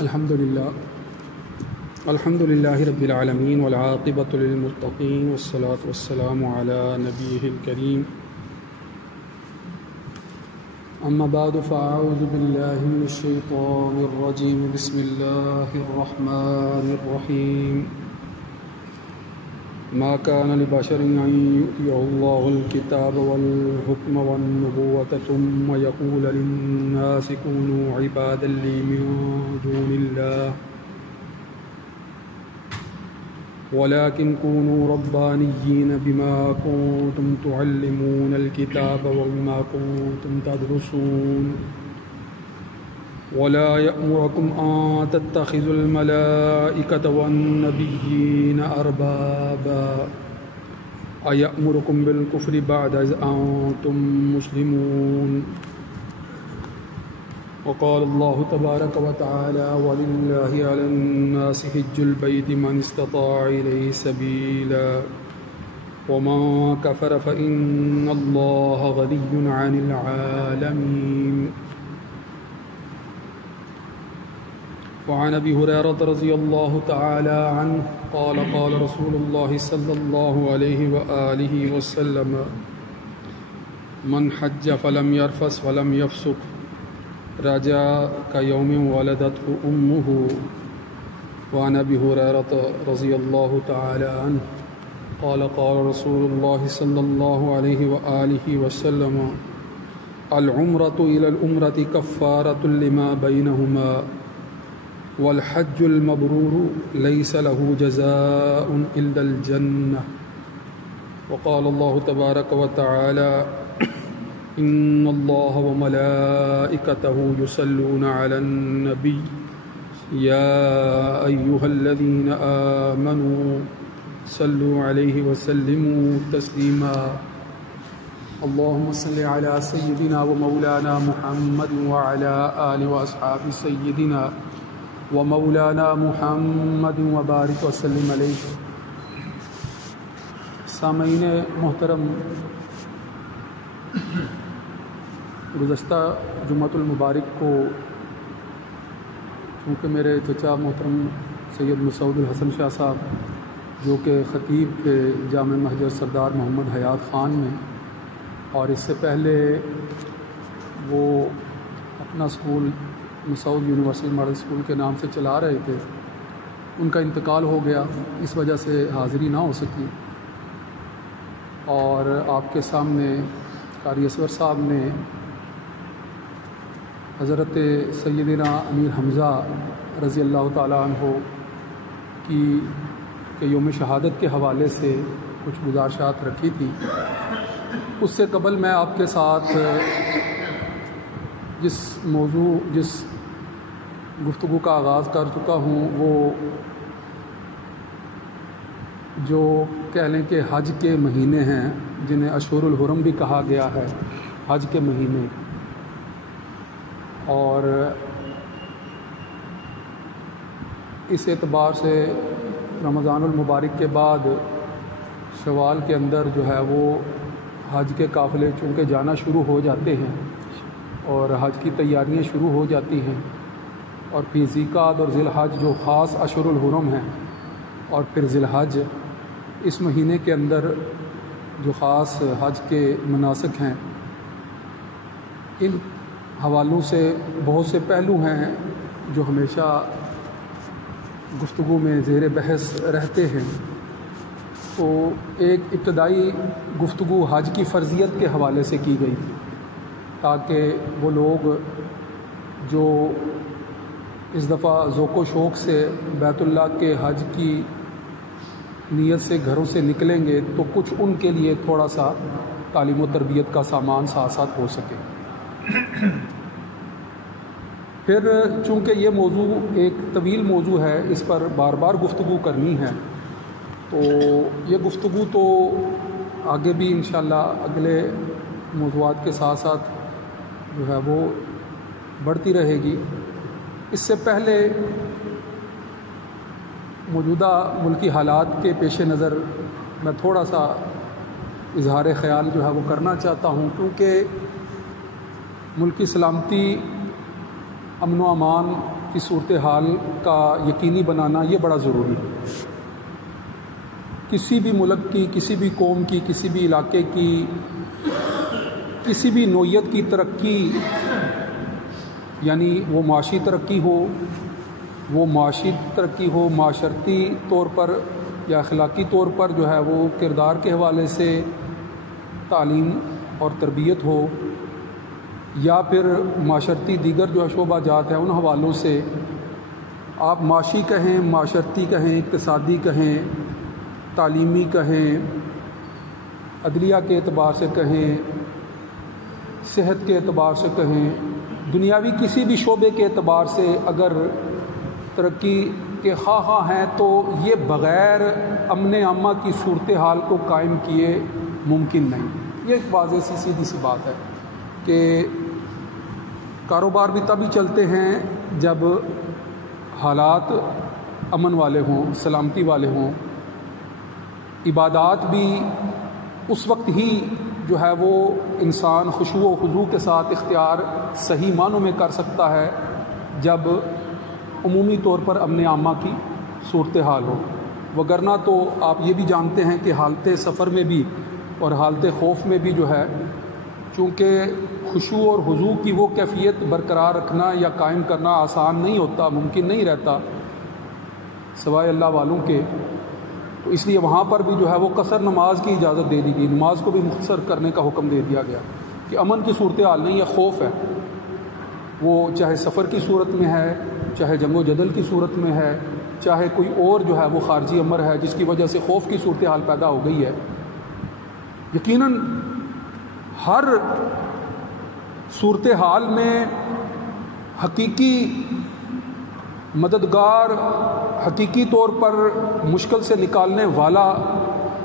الحمد للہ رب العالمین والعاقبۃ للمتقین والصلاة والسلام علی نبیہ الکریم اما بعد فاعوذ باللہ من الشیطان الرجیم بسم اللہ الرحمن الرحیم ما كان لبشر أن يؤتيه الله الكتاب والحكم والنبوة ثم يقول للناس كونوا عبادا لي من دون الله ولكن كونوا ربانيين بما كنتم تعلمون الكتاب وبما كنتم تدرسون ولا يأمركم أن تتخذوا الملائكة والنبيين أربابا أيأمركم بالكفر بعد إذ أنتم مسلمون وقال الله تبارك وتعالى ولله على الناس حج البيت من استطاع إليه سبيلا ومن كفر فإن الله غني عن العالمين وعن ابي هريره رضي الله تعالى عنه قال قال رسول الله صلى الله عليه واله وسلم من حج فلم يرفث ولم يفسق رجع كيوم ولدته امه وعن ابي هريره رضي الله تعالى عنه قال قال رسول الله صلى الله عليه واله وسلم العمره الى العمره كفاره لما بينهما والحج المبرور ليس له جزاء إلا الجنة وقال الله تبارك وتعالى إن الله وملائكته يصلون على النبي يا أيها الذين آمنوا صلوا عليه وسلموا تسليما اللهم صل على سيدنا ومولانا محمد وعلى آله وأصحاب سيدنا ومولانا محمد وبارک وسلم علیہ. سامعین محترم، گزشتہ جمعۃ المبارک کو چونکہ میرے چچا محترم سید مسعود الحسن شاہ صاحب جو کہ خطیب تھے جامع مسجد سردار محمد حیات خان میں، اور اس سے پہلے وہ اپنا اسکول مسعود یونیورسل ماڈل اسکول کے نام سے چلا رہے تھے، ان کا انتقال ہو گیا، اس وجہ سے حاضری نہ ہو سکی. اور آپ کے سامنے قاری اصغر صاحب نے حضرت سیدنا امیر حمزہ رضی اللہ تعالیٰ عنہ کی یوم شہادت کے حوالے سے کچھ گزارشات رکھی تھی. اس سے قبل میں آپ کے ساتھ جس گفتگو کا آغاز کر چکا ہوں وہ جو کہہ لیں کہ حج کے مہینے ہیں، جنہیں اشہر الحرم بھی کہا گیا ہے، حج کے مہینے، اور اس اعتبار سے رمضان المبارک کے بعد شوال کے اندر جو ہے وہ حج کے قافلے چونکہ جانا شروع ہو جاتے ہیں اور حج کی تیاریاں شروع ہو جاتی ہیں، اور پھر ذی القعدہ اور ذی الحج جو خاص اشہر الحرم ہیں، اور پھر ذی الحج اس مہینے کے اندر جو خاص حج کے مناسک ہیں، ان حوالوں سے بہت سے پہلو ہیں جو ہمیشہ گفتگو میں زیر بحث رہتے ہیں. تو ایک ابتدائی گفتگو حج کی فرضیت کے حوالے سے کی گئی تھی تاکہ وہ لوگ جو اس دفعہ ذوق و شوق سے بیت اللہ کے حج کی نیت سے گھروں سے نکلیں گے تو کچھ ان کے لیے تھوڑا سا تعلیم و تربیت کا سامان ساتھ ساتھ ہو سکے. پھر چونکہ یہ موضوع ایک طویل موضوع ہے، اس پر بار بار گفتگو کرنی ہے، تو یہ گفتگو تو آگے بھی انشاءاللہ اگلے موضوعات کے ساتھ ساتھ جو ہے وہ بڑھتی رہے گی. اس سے پہلے موجودہ ملکی حالات کے پیش نظر میں تھوڑا سا اظہار خیال جو ہے وہ کرنا چاہتا ہوں، کیونکہ ملکی سلامتی امن و امان کی صورتحال کا یقینی بنانا یہ بڑا ضروری ہے۔ کسی بھی ملک کی، کسی بھی قوم کی، کسی بھی علاقے کی، کسی بھی نوعیت کی ترقی، یعنی وہ معاشی ترقی ہو، وہ معاشی ترقی ہو، معاشرتی طور پر یا اخلاقی طور پر جو ہے وہ کردار کے حوالے سے تعلیم اور تربیت ہو، یا پھر معاشرتی دیگر جو شعبہ جات ہیں ان حوالوں سے، آپ معاشی کہیں، معاشرتی کہیں، اقتصادی کہیں، تعلیمی کہیں، عدلیہ کے اعتبار سے کہیں، صحت کے اعتبار سے کہیں، دنیاوی کسی بھی شعبے کے اعتبار سے اگر ترقی کے خواہاں ہیں تو یہ بغیر امن عامہ کی صورتحال کو قائم کیے ممکن نہیں۔ یہ ایک واضح سی سیدھی سی بات ہے کہ کاروبار بھی تبھی چلتے ہیں جب حالات امن والے ہوں، سلامتی والے ہوں، عبادات بھی اس وقت ہی جو ہے وہ انسان خشوع و خضوع کے ساتھ اختیار صحیح معنوں میں کر سکتا ہے جب عمومی طور پر امن عامہ کی صورتحال ہو، وگرنہ تو آپ یہ بھی جانتے ہیں کہ حالت سفر میں بھی اور حالت خوف میں بھی جو ہے، چونکہ خشوع اور خضوع کی وہ کیفیت برقرار رکھنا یا قائم کرنا آسان نہیں ہوتا، ممکن نہیں رہتا سوائے اللہ والوں کے، تو اس لیے وہاں پر بھی جو ہے وہ قصر نماز کی اجازت دے دی گئی، نماز کو بھی مختصر کرنے کا حکم دے دیا گیا کہ امن کی صورتحال نہیں ہے، خوف ہے، وہ چاہے سفر کی صورت میں ہے، چاہے جنگ و جدل کی صورت میں ہے، چاہے کوئی اور جو ہے وہ خارجی امر ہے جس کی وجہ سے خوف کی صورتحال پیدا ہو گئی ہے۔ یقیناً ہر صورتحال میں حقیقی مددگار، حقیقی طور پر مشکل سے نکالنے والا،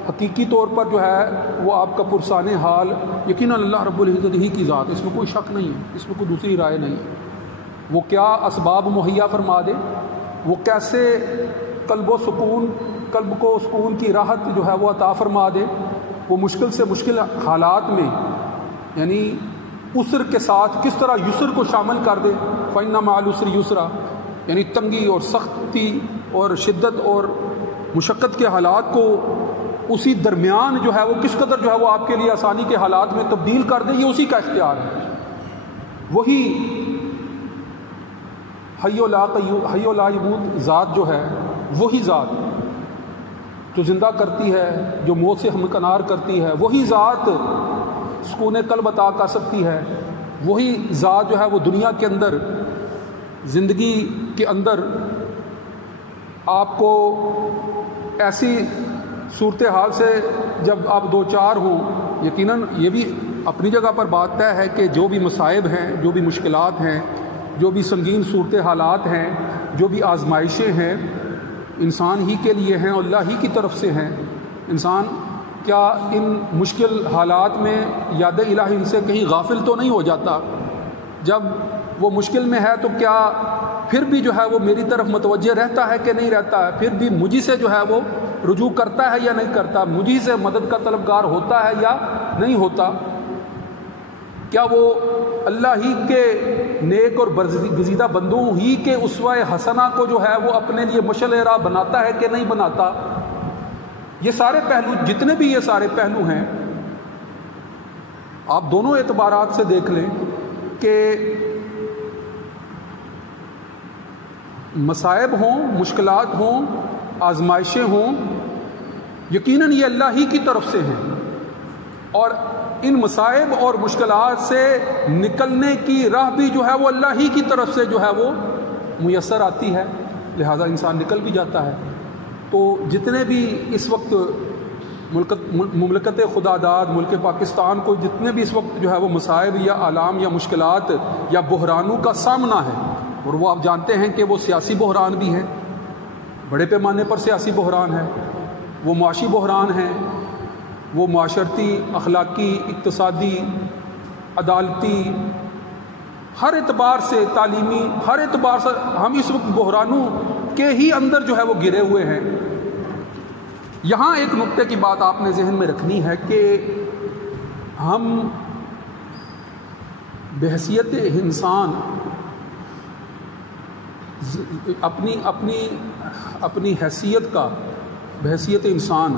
حقیقی طور پر جو ہے وہ آپ کا پرسان حال یقیناً اللہ رب العزت ہی کی ذات، اس میں کوئی شک نہیں ہے، اس میں کوئی دوسری رائے نہیں ہے۔ وہ کیا اسباب مہیا فرما دے، وہ کیسے قلب کو سکون کی راحت جو ہے وہ عطا فرما دے، وہ مشکل سے مشکل حالات میں یعنی عسر کے ساتھ کس طرح یسر کو شامل کر دے، فَإِنَّ مَعَ الْعُسْرِ يُسْرًا، یعنی تنگی اور سختی اور شدت اور مشقت کے حالات کو اسی درمیان جو ہے وہ کس قدر جو ہے وہ آپ کے لیے آسانی کے حالات میں تبدیل کر دے، یہ اسی کا اختیار ہے۔ وہی حی لا یموت ذات جو ہے، وہی ذات جو زندہ کرتی ہے، جو موت سے ہمکنار کرتی ہے، وہی ذات سکون قلب عطا کر سکتی ہے، وہی ذات جو ہے وہ دنیا کے اندر، زندگی کے اندر آپ کو ایسی صورتحال سے جب آپ دو چار ہوں، یقیناً یہ بھی اپنی جگہ پر بات طے ہے کہ جو بھی مصائب ہیں، جو بھی مشکلات ہیں، جو بھی سنگین صورتحالات ہیں، جو بھی آزمائشیں ہیں، انسان ہی کے لیے ہیں، اللہ ہی کی طرف سے ہیں۔ انسان کیا ان مشکل حالات میں یاد الہی سے کہیں غافل تو نہیں ہو جاتا؟ جب وہ مشکل میں ہے تو کیا پھر بھی جو ہے وہ میری طرف متوجہ رہتا ہے کہ نہیں رہتا ہے؟ پھر بھی مجھے سے جو ہے وہ رجوع کرتا ہے یا نہیں کرتا؟ مجھے سے مدد کا طلبگار ہوتا ہے یا نہیں ہوتا؟ کیا وہ اللہ ہی کے نیک اور برگزیدہ بندوں ہی کے اسوہ حسنہ کو جو ہے وہ اپنے لیے مشعل راہ بناتا ہے کہ نہیں بناتا؟ یہ سارے پہلو، جتنے بھی یہ سارے پہلو ہیں، آپ دونوں اعتبارات سے دیکھ لیں کہ مصائب ہوں، مشکلات ہوں، آزمائشیں ہوں، یقیناً یہ اللہ ہی کی طرف سے ہیں، اور ان مصائب اور مشکلات سے نکلنے کی راہ بھی جو ہے وہ اللہ ہی کی طرف سے جو ہے وہ میسر آتی ہے، لہذا انسان نکل بھی جاتا ہے۔ تو جتنے بھی اس وقت مملکت خدا داد، ملک پاکستان کو جتنے بھی اس وقت جو ہے وہ مصائب یا آلام یا مشکلات یا بحرانوں کا سامنا ہے، اور وہ آپ جانتے ہیں کہ وہ سیاسی بحران بھی ہیں، بڑے پیمانے پر سیاسی بحران ہے، وہ معاشی بحران ہیں، وہ معاشرتی، اخلاقی، اقتصادی، عدالتی، ہر اعتبار سے، تعلیمی، ہر اعتبار سے ہم اس وقت بحرانوں کے ہی اندر جو ہے وہ گرے ہوئے ہیں۔ یہاں ایک نقطے کی بات آپ نے ذہن میں رکھنی ہے کہ ہم بحیثیت انسان اپنی حیثیت کا، بحیثیت انسان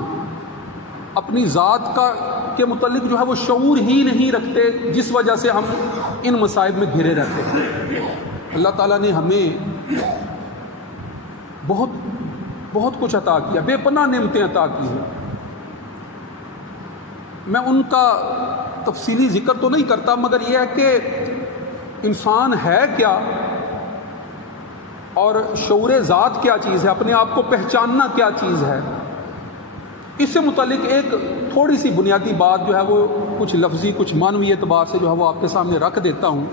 اپنی ذات کے متعلق جو ہے وہ شعور ہی نہیں رکھتے، جس وجہ سے ہم ان مصائب میں گھرے رہتے ہیں۔ اللہ تعالیٰ نے ہمیں بہت کچھ عطا کیا، بے پناہ نعمتیں عطا کی ہیں۔ میں ان کا تفصیلی ذکر تو نہیں کرتا، مگر یہ ہے کہ انسان ہے کیا اور شعور ذات کیا چیز ہے، اپنے آپ کو پہچاننا کیا چیز ہے، اس سے متعلق ایک تھوڑی سی بنیادی بات جو ہے وہ کچھ لفظی کچھ معنوی اعتبار سے جو ہے وہ آپ کے سامنے رکھ دیتا ہوں،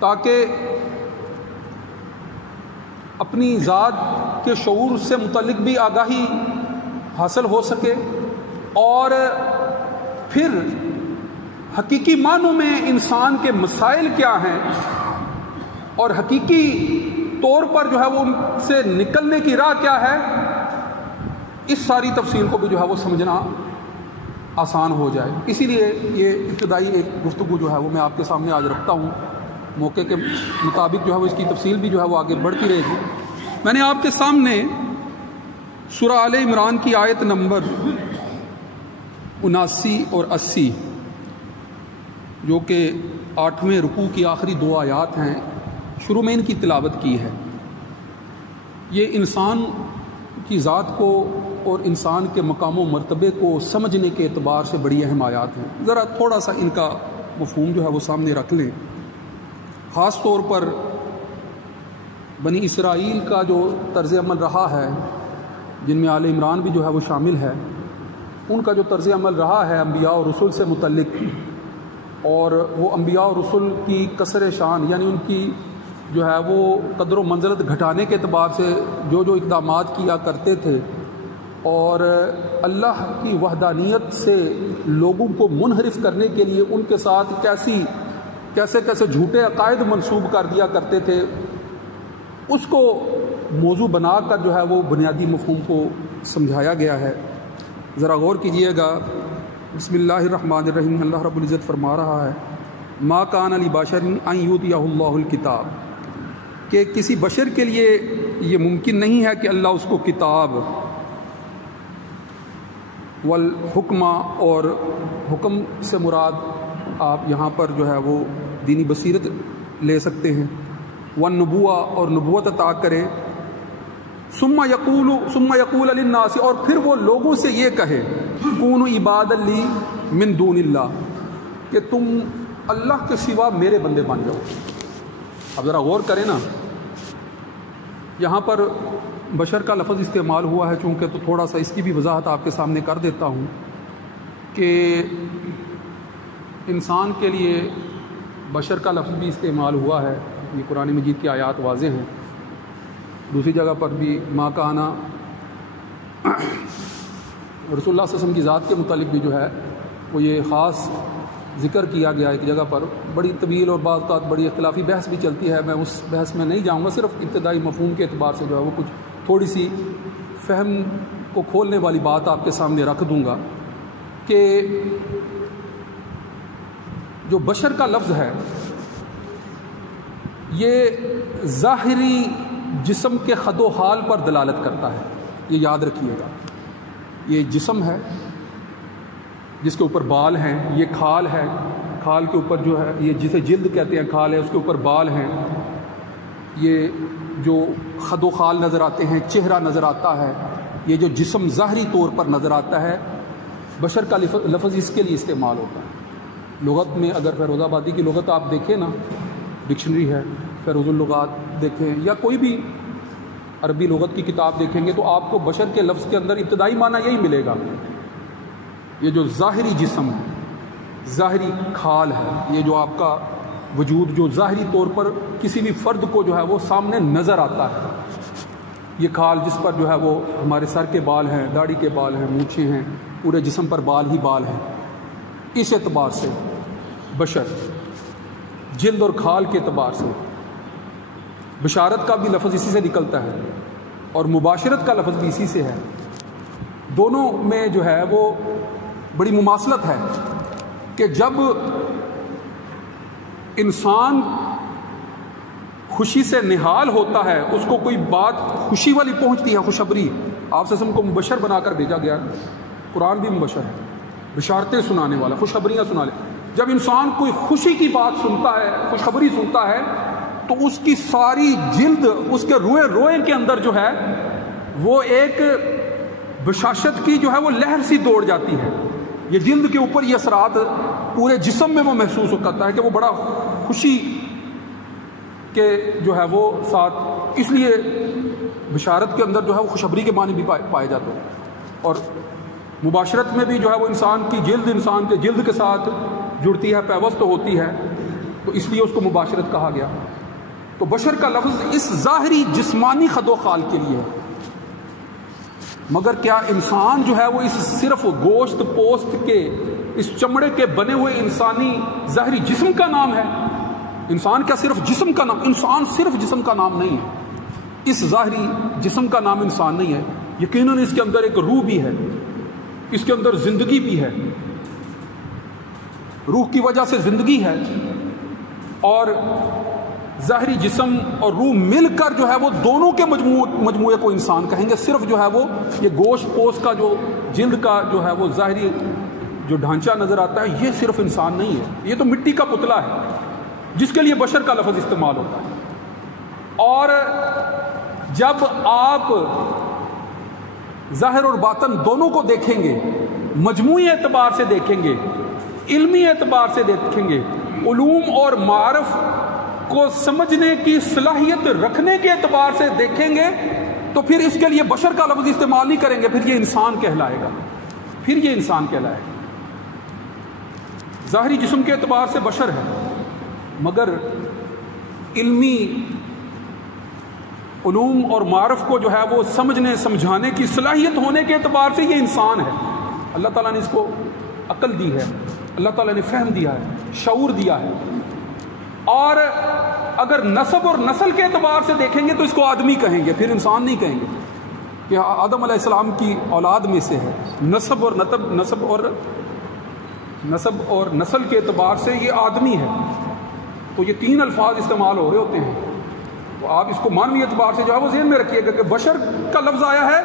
تاکہ اپنی ذات کے شعور سے متعلق بھی آگاہی حاصل ہو سکے، اور پھر حقیقی معنوں میں انسان کے مسائل کیا ہیں اور حقیقی طور پر جو ہے وہ ان سے نکلنے کی راہ کیا ہے، اس ساری تفصیل کو بھی جو ہے وہ سمجھنا آسان ہو جائے۔ اسی لیے یہ ابتدائی ایک گفتگو جو ہے وہ میں آپ کے سامنے آج رکھتا ہوں، موقع کے مطابق جو ہے وہ اس کی تفصیل بھی جو ہے وہ آگے بڑھتی رہے گی۔ میں نے آپ کے سامنے سورہ آل عمران کی آیت نمبر 79 اور 80 جو کہ 8ویں رکوع کی آخری 2 آیات ہیں، شروع میں ان کی تلاوت کی ہے۔ یہ انسان کی ذات کو اور انسان کے مقام و مرتبے کو سمجھنے کے اعتبار سے بڑی اہم آیات ہیں۔ ذرا تھوڑا سا ان کا مفہوم جو ہے وہ سامنے رکھ لیں۔ خاص طور پر بنی اسرائیل کا جو طرز عمل رہا ہے، جن میں آل عمران بھی جو ہے وہ شامل ہے، ان کا جو طرز عمل رہا ہے انبیاء اور رسول سے متعلق، اور وہ انبیاء اور رسول کی کثر شان یعنی ان کی جو ہے وہ قدر و منزلت گھٹانے کے اعتبار سے جو اقدامات کیا کرتے تھے، اور اللہ کی وحدانیت سے لوگوں کو منحرف کرنے کے لیے ان کے ساتھ کیسے جھوٹے عقائد منسوب کر دیا کرتے تھے، اس کو موضوع بنا کر جو ہے وہ بنیادی مفہوم کو سمجھایا گیا ہے۔ ذرا غور کیجئے گا۔ بسم اللہ الرحمن الرحیم۔ اللہ رب العزت فرما رہا ہے، ما کان لبشر ان یؤتیہ اللہ الکتاب، کہ کسی بشر کے لیے یہ ممکن نہیں ہے کہ اللہ اس کو کتاب، والحکمہ، اور حکم سے مراد آپ یہاں پر جو ہے وہ دینی بصیرت لے سکتے ہیں، والنبوہ، اور نبوت عطا کرے، ثم یقول للناس، اور پھر وہ لوگوں سے یہ کہے، کونوا عبادا لی من دون اللہ، کہ تم اللہ کے سوا میرے بندے بن جاؤ۔ اب ذرا غور کریں نا، یہاں پر بشر کا لفظ استعمال ہوا ہے، چونکہ تو تھوڑا سا اس کی بھی وضاحت آپ کے سامنے کر دیتا ہوں کہ انسان کے لیے بشر کا لفظ بھی استعمال ہوا ہے، یہ قرآن مجید کی آیات واضح ہیں۔ دوسری جگہ پر بھی ما کانا، رسول اللہ صلی اللہ علیہ وسلم کی ذات کے متعلق بھی جو ہے وہ یہ خاص ذکر کیا گیا ایک جگہ پر، بڑی طویل اور بعض اوقات بڑی اختلافی بحث بھی چلتی ہے، میں اس بحث میں نہیں جاؤں گا، صرف ابتدائی مفہوم کے اعتبار سے جو ہے وہ کچھ تھوڑی سی فہم کو کھولنے والی بات آپ کے سامنے رکھ دوں گا کہ جو بشر کا لفظ ہے یہ ظاہری جسم کے خد و حال پر دلالت کرتا ہے۔ یہ یاد رکھیے گا، یہ جسم ہے جس کے اوپر بال ہیں، یہ کھال ہے، کھال کے اوپر جو ہے یہ جسے جلد کہتے ہیں، کھال ہے، اس کے اوپر بال ہیں، یہ جو خد و خال نظر آتے ہیں، چہرہ نظر آتا ہے، یہ جو جسم ظاہری طور پر نظر آتا ہے، بشر کا لفظ اس کے لیے استعمال ہوتا ہے۔ لغت میں اگر فیروز آبادی کی لغت آپ دیکھیں نا، ڈکشنری ہے، فیروز اللغات دیکھیں، یا کوئی بھی عربی لغت کی کتاب دیکھیں گے تو آپ کو بشر کے لفظ کے اندر ابتدائی معنی یہی ملے گا، یہ جو ظاہری جسم ہے، ظاہری کھال ہے، یہ جو آپ کا وجود جو ظاہری طور پر کسی بھی فرد کو جو ہے وہ سامنے نظر آتا ہے، یہ کھال جس پر جو ہے وہ ہمارے سر کے بال ہیں، داڑھی کے بال ہیں، مونچھیں ہیں، پورے جسم پر بال ہی بال ہیں، اس اعتبار سے بشر، جلد اور کھال کے اعتبار سے بشارت کا بھی لفظ اسی سے نکلتا ہے اور مباشرت کا لفظ بھی اسی سے ہے۔ دونوں میں جو ہے وہ بڑی مماثلت ہے کہ جب انسان خوشی سے نہال ہوتا ہے، اس کو کوئی بات خوشی والی پہنچتی ہے، خوشخبری، آپ صلی اللہ علیہ وسلم کو مبشر بنا کر بھیجا گیا، قرآن بھی مبشر ہے، بشارتیں سنانے والا، خوشخبریاں سنانے۔ جب انسان کوئی خوشی کی بات سنتا ہے، خوشخبری سنتا ہے، تو اس کی ساری جلد، اس کے روئے روئے کے اندر جو ہے وہ ایک بشاشت کی جو ہے وہ لہر سی دوڑ جاتی ہے، یہ جلد کے اوپر یہ اثرات پورے جسم میں وہ محسوس کرتا ہے کہ وہ بڑا خوشی کے جو ہے وہ ساتھ، اس لیے بشارت کے اندر جو ہے وہ خوشخبری کے معنی بھی پائے جاتے ہیں، اور مباشرت میں بھی جو ہے وہ انسان کی جلد انسان کے جلد کے ساتھ جڑتی ہے، پیوست ہوتی ہے، تو اس لیے اس کو مباشرت کہا گیا۔ تو بشر کا لفظ اس ظاہری جسمانی خد و خال کے لیے ہے، مگر کیا انسان جو ہے وہ اس صرف گوشت پوست کے، اس چمڑے کے بنے ہوئے انسانی ظاہری جسم کا نام ہے؟ انسان کیا صرف جسم کا نام؟ انسان صرف جسم کا نام نہیں ہے، اس ظاہری جسم کا نام انسان نہیں ہے، یقیناً اس کے اندر ایک روح بھی ہے، اس کے اندر زندگی بھی ہے، روح کی وجہ سے زندگی ہے، اور ظاہری جسم اور روح مل کر جو ہے وہ دونوں کے مجموعے کو انسان کہیں گے۔ صرف جو ہے وہ یہ گوشت پوست کا جو جلد کا جو ہے وہ ظاہری جو ڈھانچہ نظر آتا ہے، یہ صرف انسان نہیں ہے، یہ تو مٹی کا پتلا ہے جس کے لیے بشر کا لفظ استعمال ہوتا ہے۔ اور جب آپ ظاہر اور باطن دونوں کو دیکھیں گے، مجموعی اعتبار سے دیکھیں گے، علمی اعتبار سے دیکھیں گے، علوم اور معارف کو سمجھنے کی صلاحیت رکھنے کے اعتبار سے دیکھیں گے، تو پھر اس کے لیے بشر کا لفظ استعمال نہیں کریں گے، پھر یہ انسان کہلائے گا، پھر یہ انسان کہلائے گا۔ ظاہری جسم کے اعتبار سے بشر ہے، مگر علمی علوم اور معارف کو جو ہے وہ سمجھنے سمجھانے کی صلاحیت ہونے کے اعتبار سے یہ انسان ہے۔ اللہ تعالیٰ نے اس کو عقل دی ہے، اللہ تعالیٰ نے فہم دیا ہے، شعور دیا ہے۔ اور اگر نسب اور نسل کے اعتبار سے دیکھیں گے تو اس کو آدمی کہیں گے، پھر انسان نہیں کہیں گے کہ آدم علیہ السلام کی اولاد میں سے ہے۔ نسب اور نسل کے اعتبار سے یہ آدمی ہے، تو یہ تین الفاظ استعمال ہو رہے ہوتے ہیں، تو آپ اس کو معنوی اعتبار سے جو ہے وہ ذہن میں رکھیے گا کہ بشر کا لفظ آیا ہے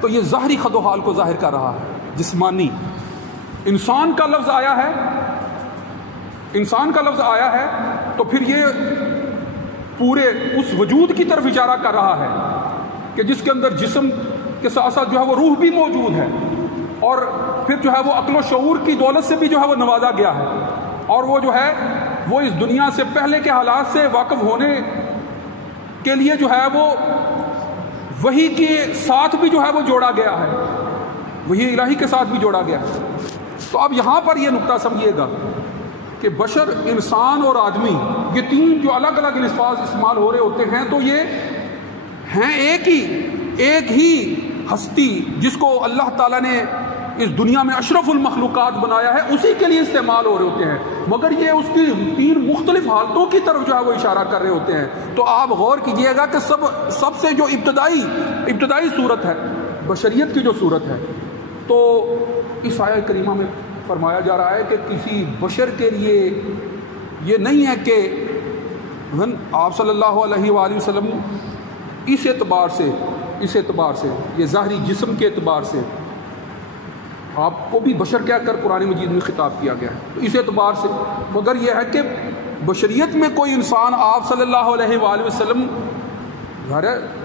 تو یہ ظاہری خد و حال کو ظاہر کر رہا ہے، جسمانی۔ انسان کا لفظ آیا ہے، انسان کا لفظ آیا ہے تو پھر یہ پورے اس وجود کی طرف اشارہ کر رہا ہے کہ جس کے اندر جسم کے ساتھ ساتھ جو ہے وہ روح بھی موجود ہے، اور پھر جو ہے وہ عقل و شعور کی دولت سے بھی جو ہے وہ نوازا گیا ہے، اور وہ جو ہے وہ اس دنیا سے پہلے کے حالات سے واقف ہونے کے لیے جو ہے وہ وحی کے ساتھ بھی جو ہے وہ جوڑا گیا ہے، وحی الہی کے ساتھ بھی جوڑا گیا ہے۔ تو اب یہاں پر یہ نقطہ سمجھیے گا کہ بشر، انسان اور آدمی، یہ تین جو الگ الگ الفاظ استعمال ہو رہے ہوتے ہیں تو یہ ہیں ایک ہی ہستی جس کو اللہ تعالیٰ نے اس دنیا میں اشرف المخلوقات بنایا ہے، اسی کے لیے استعمال ہو رہے ہوتے ہیں، مگر یہ اس کی تین مختلف حالتوں کی طرف جو ہے وہ اشارہ کر رہے ہوتے ہیں۔ تو آپ غور کیجئے گا کہ سب سے جو ابتدائی صورت ہے بشریت کی جو صورت ہے، تو اس آیہ کریمہ میں فرمایا جا رہا ہے کہ کسی بشر کے لیے یہ نہیں ہے کہ آپ صلی اللہ علیہ وآلہ وسلم اس اعتبار سے یہ ظاہری جسم کے اعتبار سے آپ کو بھی بشر کہہ کر قرآن مجید میں خطاب کیا گیا ہے، تو اس اعتبار سے، مگر یہ ہے کہ بشریت میں کوئی انسان آپ صلی اللہ علیہ وآلہ وسلم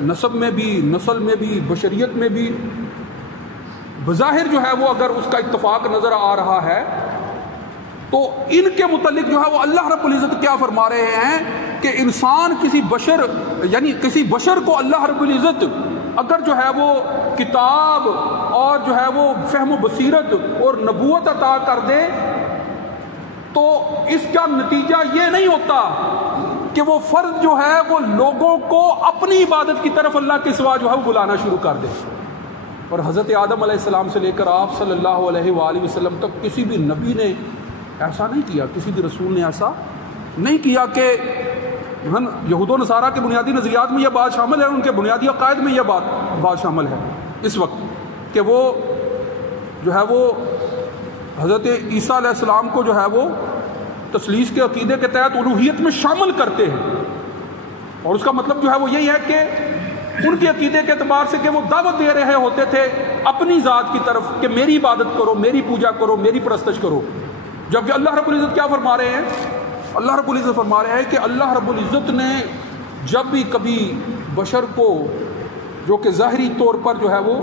نسب میں بھی، نسل میں بھی، بشریت میں بھی بظاہر جو ہے وہ اگر اس کا اتفاق نظر آ رہا ہے، تو ان کے متعلق جو ہے وہ اللہ رب العزت کیا فرما رہے ہیں کہ انسان کسی بشر کو اللہ رب العزت اگر جو ہے وہ کتاب اور جو ہے وہ فہم و بصیرت اور نبوت عطا کر دے، تو اس کا نتیجہ یہ نہیں ہوتا کہ وہ فرد جو ہے وہ لوگوں کو اپنی عبادت کی طرف اللہ کے سوا جو ہے وہ بلانا شروع کر دے۔ اور حضرت آدم علیہ السلام سے لے کر آپ صلی اللہ علیہ وآلہ وسلم تک کسی بھی نبی نے ایسا نہیں کیا، کسی بھی رسول نے ایسا نہیں کیا کہ یہود و نصارہ کے بنیادی نظریات میں یہ بات شامل ہے، ان کے بنیادی عقائد میں یہ بات شامل ہے اس وقت کہ وہ جو ہے وہ حضرت عیسیٰ علیہ السلام کو جو ہے وہ تثلیث کے عقیدے کے تحت الوہیت میں شامل کرتے ہیں، اور اس کا مطلب جو ہے وہ یہی ہے کہ ان کے عقیدے کے اعتبار سے کہ وہ دعوت دے رہے ہوتے تھے اپنی ذات کی طرف کہ میری عبادت کرو، میری پوجا کرو، میری پرستش کرو، جبکہ اللہ رب العزت کیا فرما رہے ہیں؟ اللہ رب العزت فرما رہے ہیں کہ اللہ رب العزت نے جب بھی کبھی بشر کو جو کہ ظاہری طور پر جو ہے وہ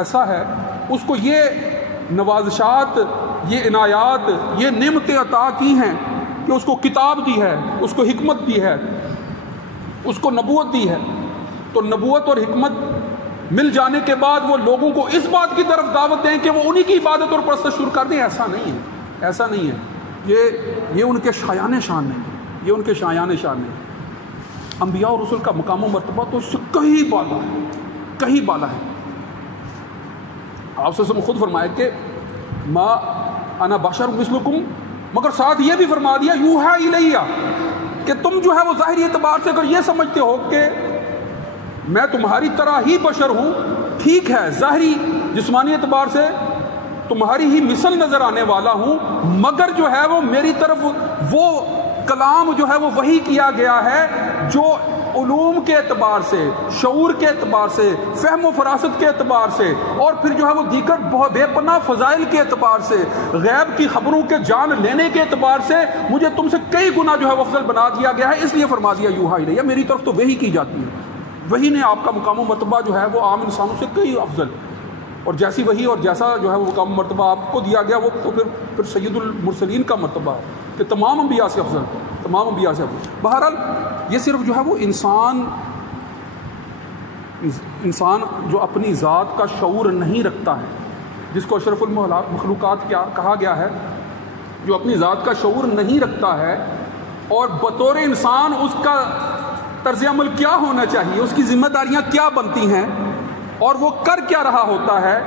ایسا ہے، اس کو یہ نوازشات، یہ عنایات، یہ نعمتیں عطا کی ہیں کہ اس کو کتاب دی ہے، اس کو حکمت دی ہے، اس کو نبوت دی ہے، تو نبوت اور حکمت مل جانے کے بعد وہ لوگوں کو اس بات کی طرف دعوت دیں کہ وہ انہی کی عبادت اور پرستش شروع کر دیں، ایسا نہیں ہے، ایسا نہیں ہے، یہ ان کے شایان شان نہیں، یہ ان کے شایان شان نہیں۔ انبیاء اور رسول کا مقام و مرتبہ تو اس سے کہیں بالا ہے، کہیں بالا ہے۔ آپ سے خود فرمایا کہ ما انا بشر مثلکم، مگر ساتھ یہ بھی فرما دیا یوحی الیہ، کہ تم جو ہے وہ ظاہری اعتبار سے اگر یہ سمجھتے ہو کہ میں تمہاری طرح ہی بشر ہوں، ٹھیک ہے، ظاہری جسمانی اعتبار سے تمہاری ہی مثل نظر آنے والا ہوں، مگر جو ہے وہ میری طرف وہ کلام جو ہے وہ وحی کیا گیا ہے جو علوم کے اعتبار سے، شعور کے اعتبار سے، فہم و فراست کے اعتبار سے، اور پھر جو ہے وہ دیگر بہت بے پناہ فضائل کے اعتبار سے، غیب کی خبروں کے جان لینے کے اعتبار سے مجھے تم سے کئی گنا جو ہے وہ افضل بنا دیا گیا ہے، اس لیے فرما دیا یوحی الیہ، میری طرف تو وحی کی جاتی ہے، وحی نے آپ کا مقام و مرتبہ جو ہے وہ عام انسانوں سے کئی افضل، اور جیسی وحی اور جیسا جو ہے وہ مقام و مرتبہ آپ کو دیا گیا وہ تو پھر سید المرسلین کا مرتبہ ہے کہ تمام انبیاء سے افضل، تمام انبیاء سے افضل۔ بہرحال یہ صرف جو ہے وہ انسان جو اپنی ذات کا شعور نہیں رکھتا ہے، جس کو اشرف المخلوقات کہا گیا ہے، جو اپنی ذات کا شعور نہیں رکھتا ہے اور بطور انسان اس کا طرز عمل کیا ہونا چاہیے، اس کی ذمہ داریاں کیا بنتی ہیں اور وہ کر کیا رہا ہوتا ہے،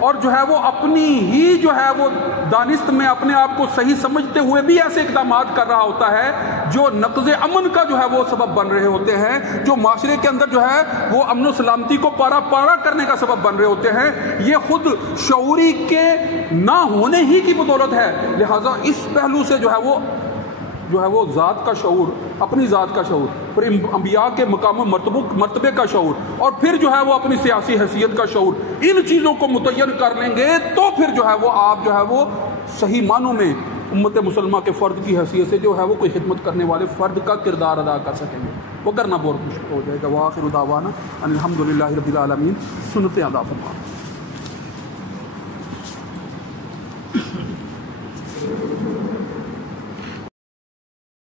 اور جو ہے وہ اپنی ہی جو ہے وہ دانست میں اپنے آپ کو صحیح سمجھتے ہوئے بھی ایسے اقدامات کر رہا ہوتا ہے جو نقض امن کا جو ہے وہ سبب بن رہے ہوتے ہیں، جو معاشرے کے اندر جو ہے وہ امن و سلامتی کو پارا پارا کرنے کا سبب بن رہے ہوتے ہیں، یہ خود شعوری کے نہ ہونے ہی کی بدولت ہے۔ لہٰذا اس پہلو سے جو ہے وہ ذات کا شعور، اپنی ذات کا شعور، پھر انبیاء کے مقام و مرتبے کا شعور، اور پھر جو ہے وہ اپنی سیاسی حیثیت کا شعور، ان چیزوں کو متعین کر لیں گے تو پھر جو ہے وہ آپ جو ہے وہ صحیح معنوں میں امت مسلمہ کے فرد کی حیثیت سے جو ہے وہ کوئی خدمت کرنے والے فرد کا کردار ادا کر سکیں گے، وہ کرنا بہت مشکل ہو جائے گا۔ وآخر دعوانا ان الحمد للہ رب العالمین، سنت ادا فرمائیں۔